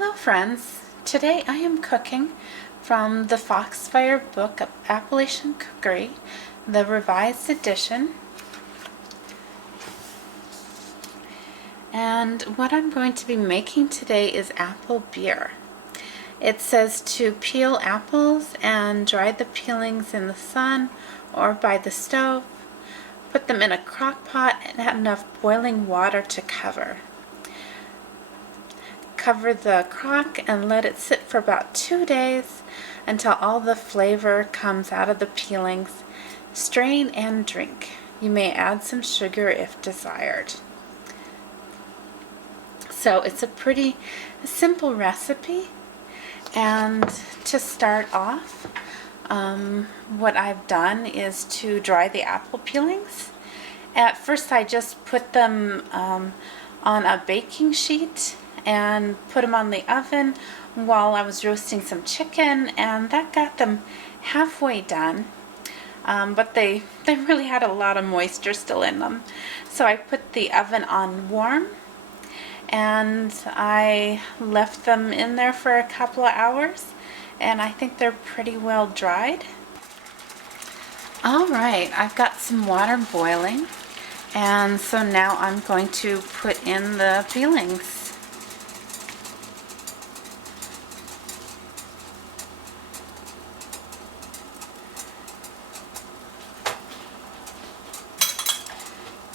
Hello friends, today I am cooking from the Foxfire book of Appalachian Cookery, the revised edition. And what I'm going to be making today is apple beer. It says to peel apples and dry the peelings in the sun or by the stove. Put them in a crock pot and add enough boiling water to cover. Cover the crock and let it sit for about 2 days until all the flavor comes out of the peelings. Strain and drink. You may add some sugar if desired. So it's a pretty simple recipe, and to start off, what I've done is to dry the apple peelings. At first I just put them on a baking sheet and put them on the oven while I was roasting some chicken, and that got them halfway done. But they really had a lot of moisture still in them. So I put the oven on warm and I left them in there for a couple of hours, and I think they're pretty well dried. Alright, I've got some water boiling, and so now I'm going to put in the peelings.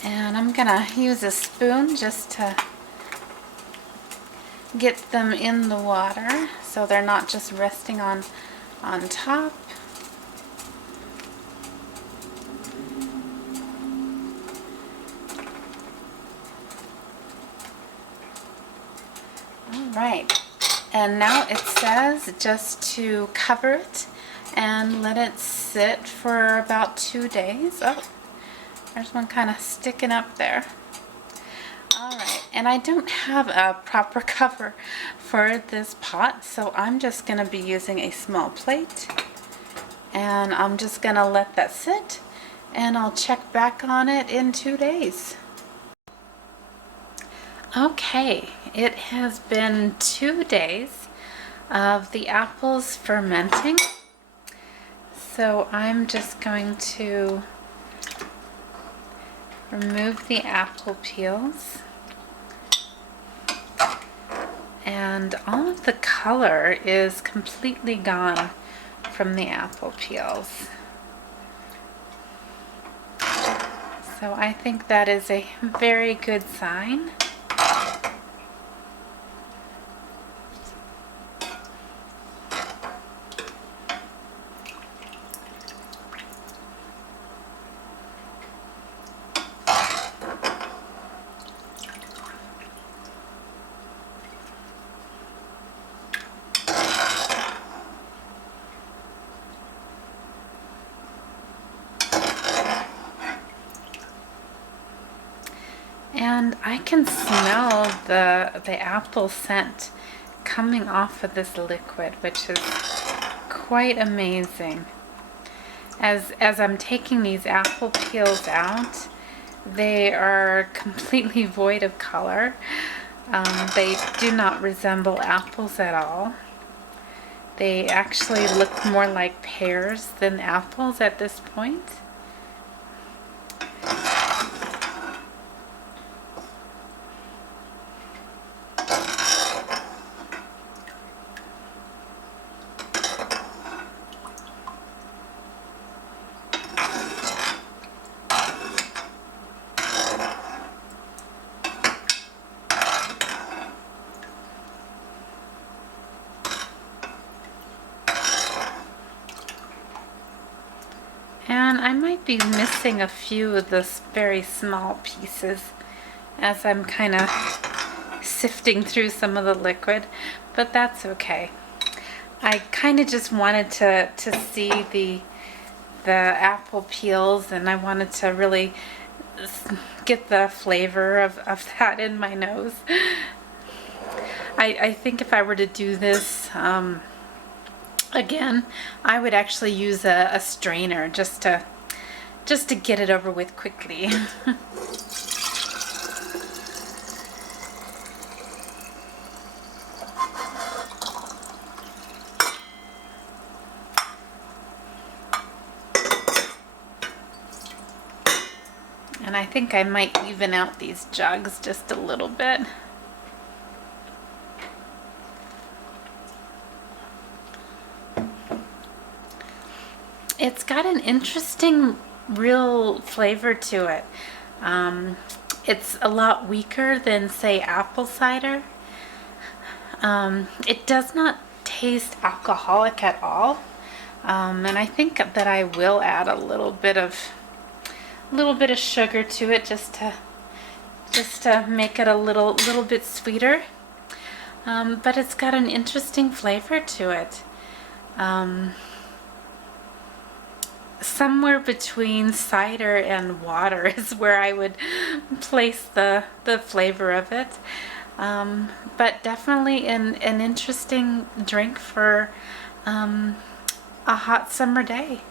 And I'm going to use a spoon just to get them in the water so they're not just resting on top. Alright, and now it says just to cover it and let it sit for about 2 days. Oh, there's one kind of sticking up there. Alright, and I don't have a proper cover for this pot, so I'm just going to be using a small plate. And I'm just going to let that sit, and I'll check back on it in 2 days. Okay, it has been 2 days of the apples fermenting. So I'm just going to remove the apple peels, and all of the color is completely gone from the apple peels. So I think that is a very good sign. And I can smell the apple scent coming off of this liquid, which is quite amazing. As I'm taking these apple peels out, they are completely void of color. They do not resemble apples at all. They actually look more like pears than apples at this point. And I might be missing a few of those very small pieces as I'm kind of sifting through some of the liquid, but that's okay. I kind of just wanted to see the apple peels, and I wanted to really get the flavor of that in my nose. I think if I were to do this again, I would actually use a strainer just to get it over with quickly. And I think I might even out these jugs just a little bit. It's got an interesting real flavor to it. It's a lot weaker than, say, apple cider. It does not taste alcoholic at all. And I think that I will add a little bit of sugar to it just to make it a little bit sweeter. But it's got an interesting flavor to it. Somewhere between cider and water is where I would place the flavor of it. But definitely an interesting drink for a hot summer day.